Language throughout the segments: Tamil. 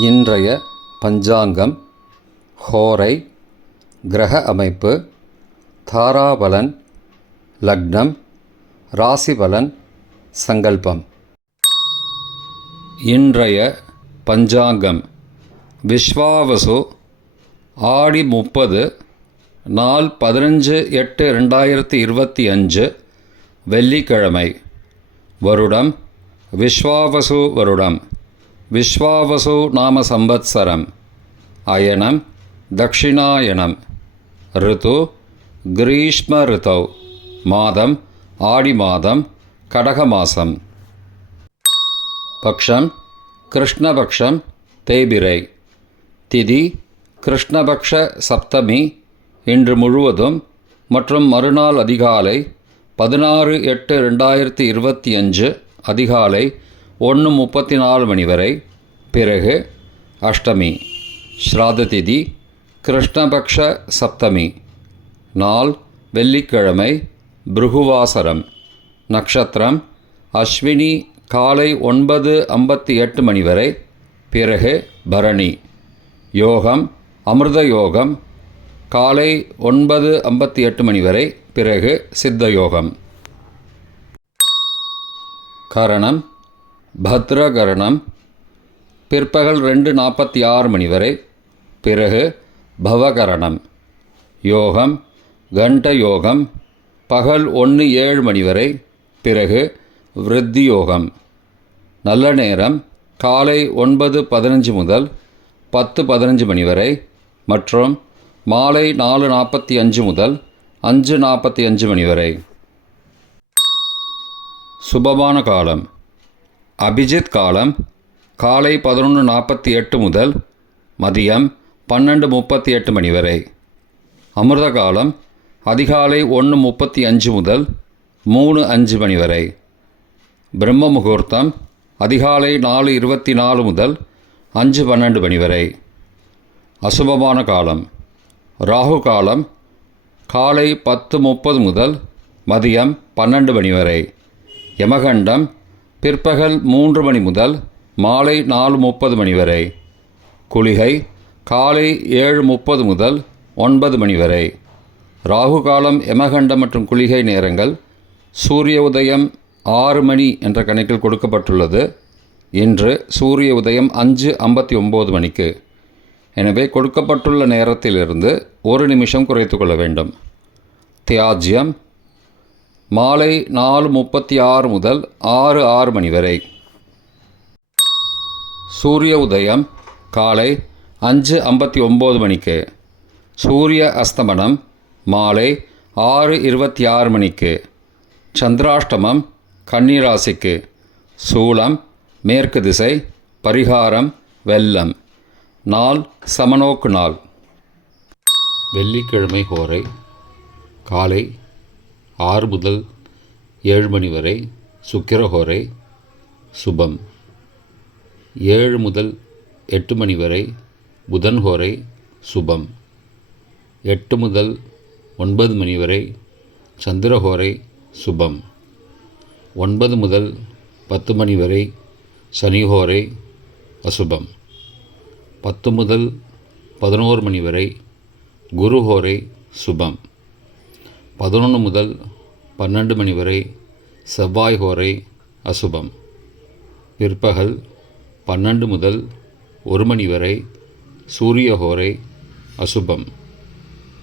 இன்றைய பஞ்சாங்கம், ஹோரை, கிரக அமைப்பு, தாராபலன், லக்னம், ராசிபலன், சங்கல்பம். இன்றைய பஞ்சாங்கம் விஸ்வாவசு ஆடி 30 நாள் 15/8/2025 வெள்ளிக்கிழமை. வருடம் விஸ்வாவசு வருடம். விஸ்வாவசு நாம சம்பத்சரம். அயனம் தக்ஷிணாயனம். ரிது கிரீஷ்ம ரிதௌ. மாதம் ஆடி மாதம், கடக மாசம். பக்ஷம் கிருஷ்ணபக்ஷம், தேய்பிரை. திதி கிருஷ்ணபக்ஷ சப்தமி இன்று முழுவதும் மற்றும் மறுநாள் அதிகாலை 16/8/2025 அதிகாலை 1:34 மணி வரை. பிறகு அஷ்டமி. ஸ்ராத திதி கிருஷ்ணபக்ஷ சப்தமி. நாள் வெள்ளிக்கிழமை, பிருகுவாசரம். நட்சத்திரம் அஸ்வினி காலை 9:58 மணி வரை. பிறகு பரணி. யோகம் அமிர்த யோகம் காலை 9:58 மணி வரை. பிறகு சித்த யோகம். கரணம் பத்ரகரணம் பிற்பகல் 2:46 மணி வரை. பிறகு பவகரணம். யோகம் கண்ட யோகம் பகல் 1:07 மணி வரை. பிறகு விருத்தி யோகம். நல்ல நேரம் காலை 9:15 முதல் 10:15 மணி வரை மற்றும் மாலை 4:45 முதல் 5:45 மணி வரை. சுபமான காலம் அபிஜித் காலம் காலை 11:48 முதல் மதியம் 12:38 மணி வரை. அமிர்த காலம் அதிகாலை 1:35 முதல் 3:05 மணி வரை. பிரம்ம முகூர்த்தம் அதிகாலை 4:24 முதல் 5:12 மணி வரை. அசுபமான காலம் ராகு காலம் காலை 10:30 முதல் மதியம் 12 மணி வரை. யமகண்டம் பிற்பகல் 3 மணி முதல் மாலை 4:30 மணி வரை. குளிகை காலை 7:30 முதல் 9 மணி வரை. ராகு காலம், யமகண்டம் மற்றும் குளிகை நேரங்கள் சூரிய உதயம் 6 மணி என்ற கணக்கில் கொடுக்கப்பட்டுள்ளது. இன்று சூரிய உதயம் 5:59 மணிக்கு. எனவே கொடுக்கப்பட்டுள்ள நேரத்திலிருந்து 1 நிமிஷம் குறைத்து கொள்ள வேண்டும். தியாஜ்யம் மாலை 4:36 முதல் 6:06 மணி வரை. சூரிய உதயம் காலை 5:59 மணிக்கு. சூரிய அஸ்தமனம் மாலை 6:26 மணிக்கு. சந்திராஷ்டமம் கன்னிராசிக்கு. சூலம் மேற்கு திசை. பரிகாரம் வெல்லம். நாள் சமநோக்கு நாள். வெள்ளிக்கிழமை ஹோரை காலை 6 முதல் 7 மணி வரை. சுக்கிரஹோரை சுபம். 7 முதல் 8 மணி வரை. புதன்ஹோரை சுபம். 8 முதல் 9 மணி வரை. சந்திரஹோரை சுபம். 9 முதல் 10 மணி வரை. சனிஹோரை அசுபம். 10 முதல் 11 மணி வரை. குருஹோரை சுபம். 11 முதல் 12 மணி வரை. செவ்வாய் ஹோரை அசுபம். பிற்பகல் 12 முதல் 1 மணி வரை. சூரிய ஹோரை அசுபம்.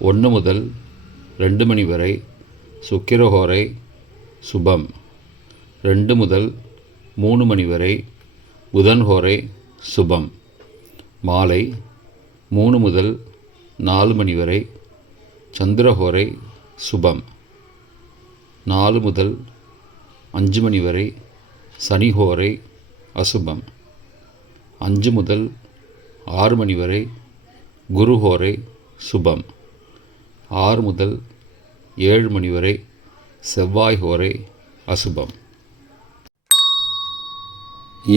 1 முதல் 2 மணி வரை. சுக்கிரஹோரை சுபம். 2 முதல் 3 மணி வரை. புதன்ஹோரை சுபம். மாலை 3 முதல் 4 மணி வரை. சந்திரஹோரை சுபம். 4 முதல் 5 மணி வரை. சனிஹோரை அசுபம். 5 முதல் 6 மணி வரை. குருஹோரை சுபம். 6 முதல் 7 மணி வரை. செவ்வாய் ஹோரை அசுபம்.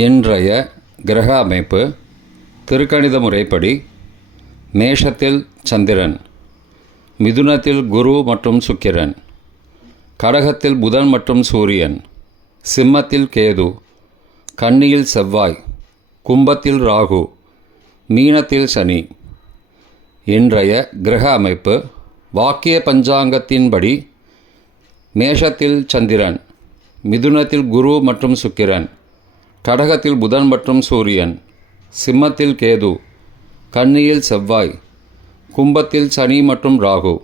இன்றைய கிரக அமைப்பு திருக்கணித முறைப்படி மேஷத்தில் சந்திரன், மிதுனத்தில் குரு மற்றும் சுக்கிரன், கடகத்தில் புதன் மற்றும் சூரியன், சிம்மத்தில் கேது, கன்னியில் செவ்வாய், கும்பத்தில் ராகு, மீனத்தில் சனி. இன்றைய கிரக அமைப்பு வாக்கிய பஞ்சாங்கத்தின்படி மேஷத்தில் சந்திரன், மிதுனத்தில் குரு மற்றும் சுக்கிரன், கடகத்தில் புதன் மற்றும் சூரியன், சிம்மத்தில் கேது, கன்னியில் செவ்வாய், கும்பத்தில் சனி மற்றும் ராகு.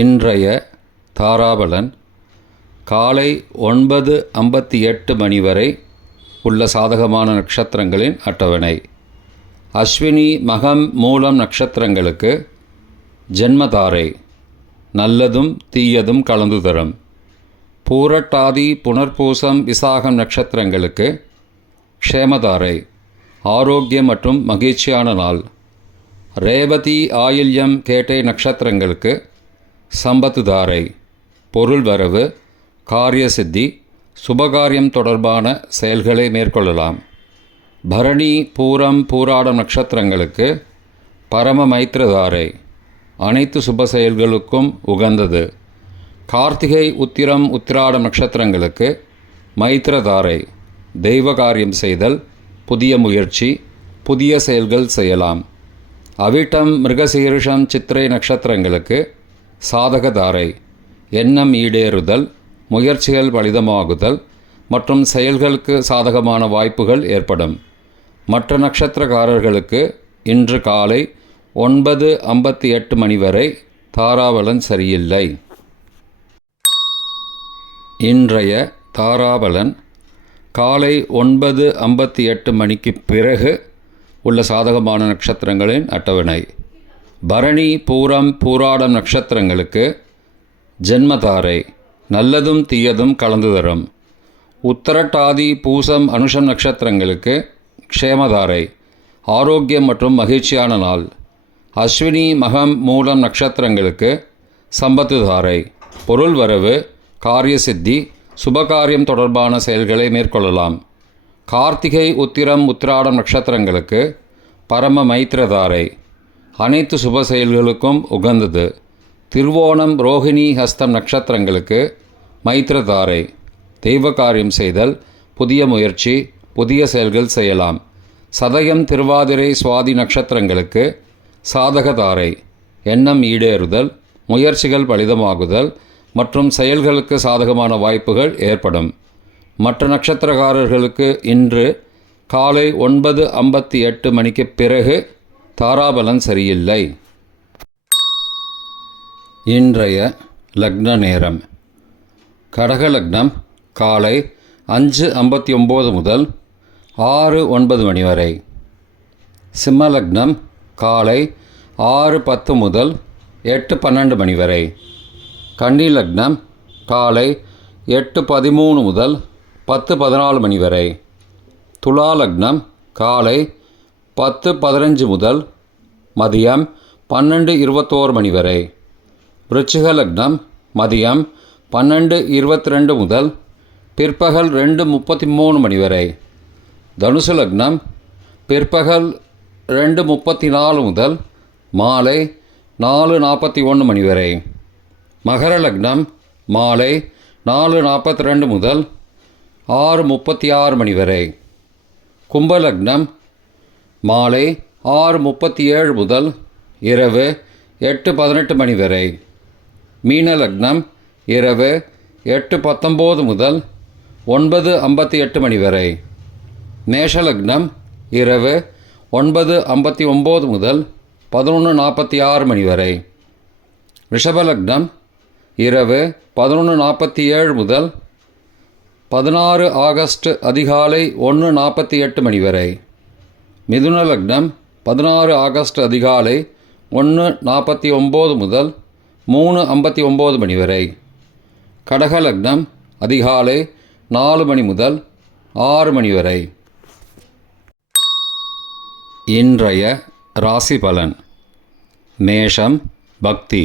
இன்றைய தாராபலன் காலை 9:58 மணி வரை உள்ள சாதகமான நட்சத்திரங்களின் அட்டவணை. அஸ்வினி மகம் மூலம் நட்சத்திரங்களுக்கு ஜென்மதாரை, நல்லதும் தீயதும் கலந்து தரும். பூரட்டாதி புனர்பூசம் விசாகம் நட்சத்திரங்களுக்கு க்ஷேமதாரை, ஆரோக்கியம் மற்றும் மகிழ்ச்சியான நாள். ரேவதி ஆயில்யம் கேட்டை நட்சத்திரங்களுக்கு சம்பத்து தாரை, பொருள் வரவு, காரிய சித்தி, சுபகாரியம் தொடர்பான செயல்களை மேற்கொள்ளலாம். பரணி பூரம் பூராடம் நட்சத்திரங்களுக்கு பரம மைத்திரதாரை, அனைத்து சுப செயல்களுக்கும் உகந்தது. கார்த்திகை உத்திரம் உத்திராடம் நட்சத்திரங்களுக்கு மைத்திரதாரை, தெய்வ காரியம் செய்தல், புதிய முயற்சி, புதிய செயல்கள் செய்யலாம். அவிட்டம் மிருகசீரிஷம் சித்திரை நட்சத்திரங்களுக்கு சாதகதாரை, எண்ணம் ஈடேறுதல், முயற்சிகள் பலிதமாகுதல் மற்றும் செயல்களுக்கு சாதகமான வாய்ப்புகள் ஏற்படும். மற்ற நட்சத்திரக்காரர்களுக்கு இன்று காலை 9:58 மணி வரை தாராபலன் சரியில்லை. இன்றைய தாராபலன் காலை 9:58 மணிக்கு பிறகு உள்ள சாதகமான நட்சத்திரங்களின் அட்டவணை. பரணி பூரம் பூராடம் நட்சத்திரங்களுக்கு ஜென்மதாரை, நல்லதும் தீயதும் கலந்து தரும். உத்தரட்டாதி பூசம் அனுஷம் நட்சத்திரங்களுக்கு க்ஷேமதாரை, ஆரோக்கியம் மற்றும் மகிழ்ச்சியான நாள். அஸ்வினி மகம் மூலம் நட்சத்திரங்களுக்கு சம்பத்து தாரை, பொருள் வரவு, காரிய சித்தி, சுபகாரியம் தொடர்பான செயல்களை மேற்கொள்ளலாம். கார்த்திகை உத்திரம் உத்திராடம் நட்சத்திரங்களுக்கு பரம மைத்திரதாரை, அனைத்து சுப செயல்களுக்கும் உகந்தது. திருவோணம் ரோஹிணி ஹஸ்தம் நட்சத்திரங்களுக்கு மைத்திரதாரை, தெய்வ காரியம் செய்தல், புதிய முயற்சி, புதிய செயல்கள் செய்யலாம். சதயம் திருவாதிரை சுவாதி நட்சத்திரங்களுக்கு சாதகதாரை, எண்ணம் ஈடேறுதல், முயற்சிகள் பலிதமாகுதல் மற்றும் செயல்களுக்கு சாதகமான வாய்ப்புகள் ஏற்படும். மற்ற நட்சத்திரக்காரர்களுக்கு இன்று காலை 9:58 மணிக்கு பிறகு தாராபலன் சரியில்லை. இன்றைய லக்ன நேரம். கடக லக்னம் காலை 5:59 முதல் 6:09 மணி வரை. சிம்ம லக்னம் காலை 6:10 முதல் 8:12 மணி வரை. கன்னி லக்னம் காலை 8:13 முதல் 10:14 மணி வரை. துலா லக்னம் காலை 10:15 முதல் மதியம் 12:21 மணி வரை. விருச்சிக லக்னம் மதியம் 12:22 முதல் பிற்பகல் 2:33 மணி வரை. தனுசு லக்னம் பிற்பகல் 2:34 முதல் மாலை 4:41 மணி வரை. மகர லக்னம் மாலை 4:42 முதல் 6:36 மணி வரை. கும்ப லக்னம் மாலை 6:37 முதல் இரவு 8:18 மணி வரை. மீன லக்னம் இரவு 8:19 முதல் 9:58 மணி வரை. மேஷ லக்னம் இரவு 9:59 முதல் 11:46 மணி வரை. ரிஷப லக்னம் இரவு 11:47 முதல் 16 ஆகஸ்ட் அதிகாலை 1:48 மணி வரை. மிதுன லக்னம் 16 ஆகஸ்ட் அதிகாலை 1:49 முதல் 3:59 மணி வரை. கடக லக்னம் அதிகாலை 4 மணி முதல் 6 மணி வரை. இன்றைய ராசி பலன். மேஷம் பக்தி,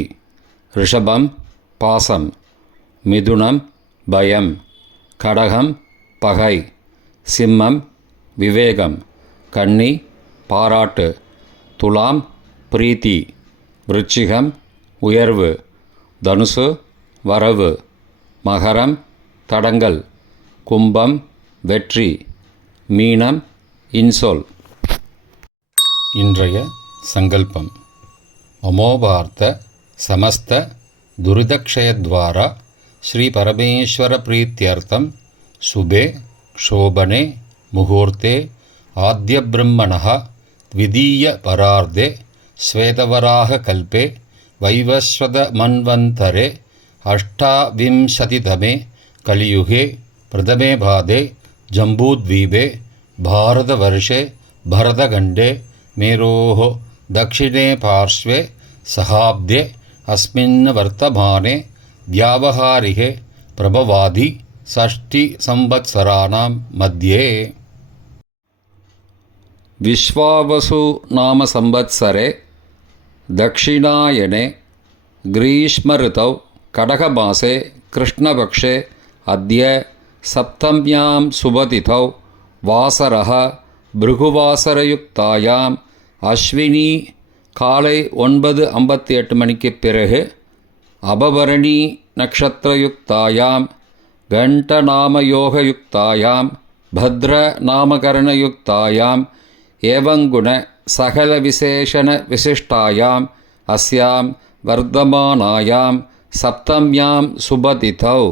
ரிஷபம் பாசம், மிதுனம் பயம், கடகம் பகை, சிம்மம் விவேகம், கன்னி பாராட்டு, துலாம் பிரீத்தி, விருச்சிகம் உயர்வு, தனுசு வரவு, மகரம் தடங்கல், கும்பம் வெற்றி, மீனம் இன்சொல். இன்றைய சங்கல்பம். அமோபார்த்த சமஸ்த துரிதக்ஷயத்வாரா ஸ்ரீ பரமேஸ்வர பிரீத்தியர்த்தம் சுபே க்ஷோபனே முகூர்த்தே ஆத்ய பிரம்மணः த்விதீய பரார்த்தே ஸ்வேதவராக கல்பே வைவஸ்வத மன்வந்தரே அஷ்டாவிம்சதிதமே கலியுகே பிரதமே பாதே ஜம்பூத்வீபே பாரதவர்ஷே பரதகண்டே மேரோः दक्षिणे पार्श्वे सहाब्दे अस्मिन् वर्तमाने व्यावहारिके प्रभवादि षष्टिसंवत्सराणां मध्ये विश्वावसु नाम संवत्सरे दक्षिणायने ग्रीष्मऋतौ कडकमासे कृष्णपक्षे अद्य सप्तम्यां सुबतिथौ वासरः भृगुवासरयुक्तायां அஸ்வினி காலை 9:58 மணிக்கு பிறகு அபபரணி நக்ஷத்திரயுக்தாயாம் கண்டநாமயோகயுக்தாயாம் பத்ர நாமகரணயுக்தாயாம் ஏவங்குண சகல விசேஷண விசிஷ்டாயாம் அஸ்யாம் வர்த்தமானாயாம் சப்தம்யாம் சுபதிதௌ